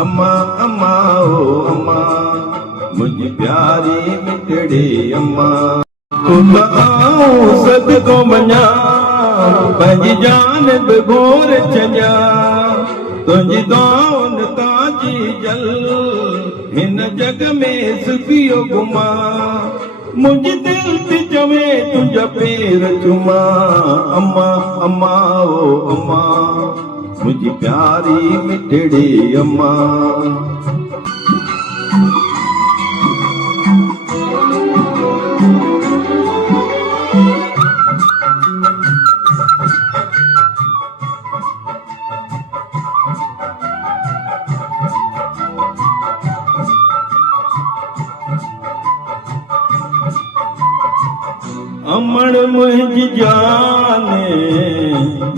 अम्मा अम्मा ओ अम्मा मुझी प्यारी मिठड़ी अम्मा आऊं सदको वञा पंहिंजी जान बि गोर छॾियां तुंहिंजी दुआउन ताजी जल हिन जग में सुखियो घुमा मुंहिंजी दिल थी चवे तुंहिंजा पेर चुमा अम्मा अम्मा ओ अम्मा मुझी प्यारी मिठड़ी अम्मा अमड़ मुझी जाने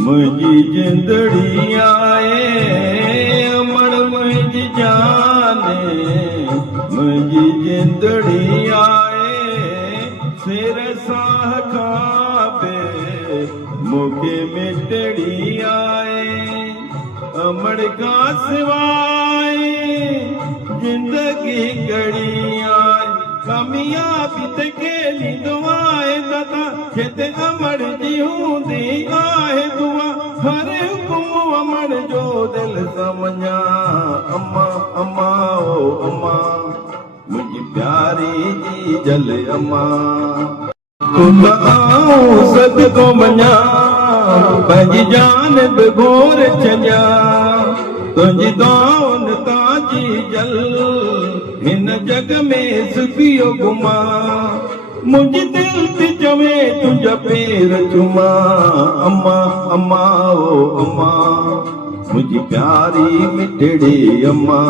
मुझी जिंदड़ी आए अमड़ मुझी जाने मुझी जिंदड़ी आए सिर साह खापे मुखे मिटड़ी आए अमड़ का सिवाय जिंदगी गड़ी आए कामयाबी ते केली दुआए दादा खेते अमर जी हूंदी आहे दुआ हर हुकुम अमर जो दिल समझा अम्मा अम्मा ओ अम्मा मुझी प्यारी जी जल अम्मा तुम आऊं सदको वञा पंहिंजी जान बि गोर छॾियां तुंहिंजी दुआउन ताजी जल हिन जग में सुखियो घुमा मुझी दिल थी चवे तुंहिंजा पेर चुमा अम्मा अम्मा ओ अम्मा मुझी प्यारी मिठड़ी अम्मा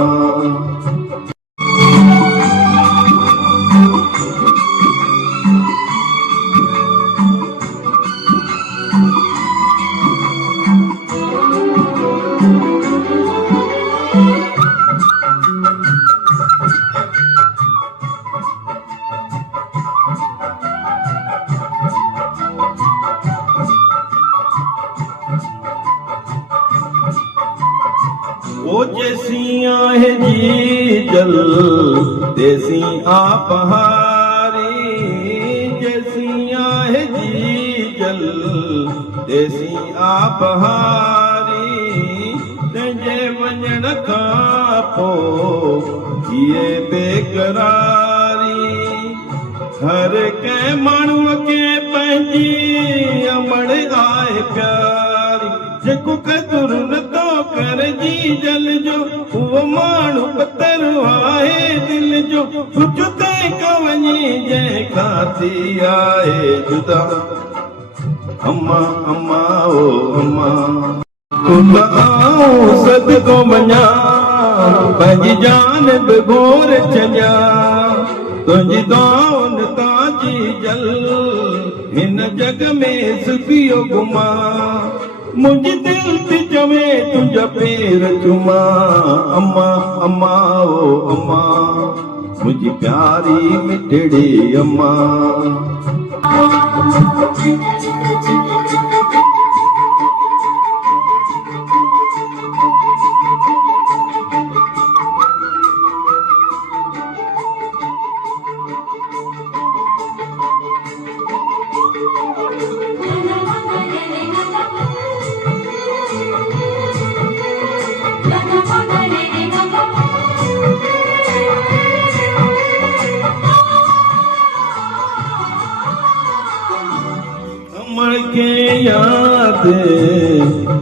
ओ जैसी आहे जी जल तेसी आप हारी जैसी आहे जी जल तेसी आप हारी तुंहिंजे वञण खां पोइ ये बेकरारी हर कंहिं माण्हूअ खे पंहिंजी अमड़ आहे प्यारी जेको क़दुरु नथो कर जी जल जो उहो माण्हू पतर आहे दिल जो कुझु तंहिं कवनी जंहिं खां थी आहे जुदा अम्मा अम्मा ओ अम्मा तुम आऊं सदको वञा पंहिंजी जान बि गोर छॾियां तुंहिंजी दुआउन ताजी जल हिन जग में सुखियो घुमा मुझी दिल थी चवे तुंहिंजा पेर चुमा अम्मा अम्मा ओ अम्मा मुझी प्यारी मिठड़ी अम्मा अमड़ के याद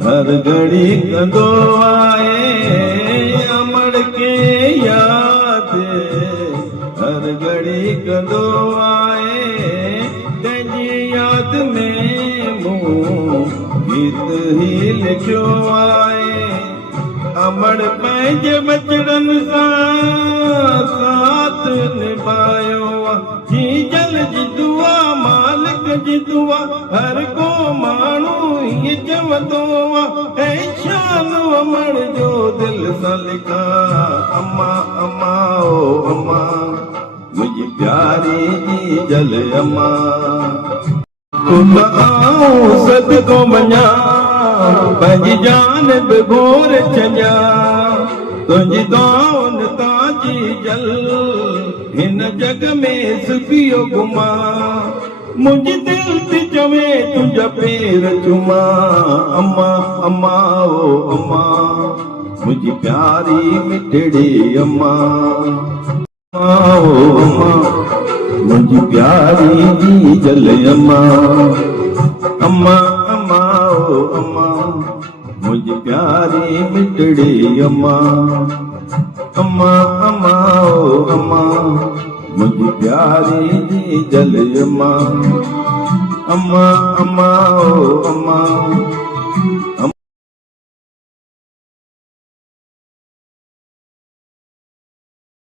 हर घड़ी कंदो आए अमड़ के याद हर घड़ी कंदो आए तुंहिंजी याद में मूं गीत ही लिखियो आए अमड़ पंहिंजे बचड़न सां साथ निभायो जी जल जी दुआ मालिक जी दुआ हर को माण्हू ये चवंदो ऐं शान अमड़ जो दिल सां लिखा अम्मा अम्मा ओ अम्मा मुझी प्यारी जी जल अम्मा तुम आऊं सदको वञा पंहिंजी जान बि गोर छॾियां तुझी दान ताजी जल हिन जग में सुखियो घुमा मुझी दिल ते चवे तुझा पैर चुमा अम्मा अम्मा ओ अम्मा मुझी प्यारी मिठड़ी अम्मा ओ अम्मा मुझी प्यारी जी जल अम्मा अम्मा अम्मा ओ अम्मा मुझी प्यारी मिठड़ी अम्मा अम्मा अम्मा ओ अम्मा मुझी प्यारी जी जल अम्मा अम्मा अम्मा ओ अम्मा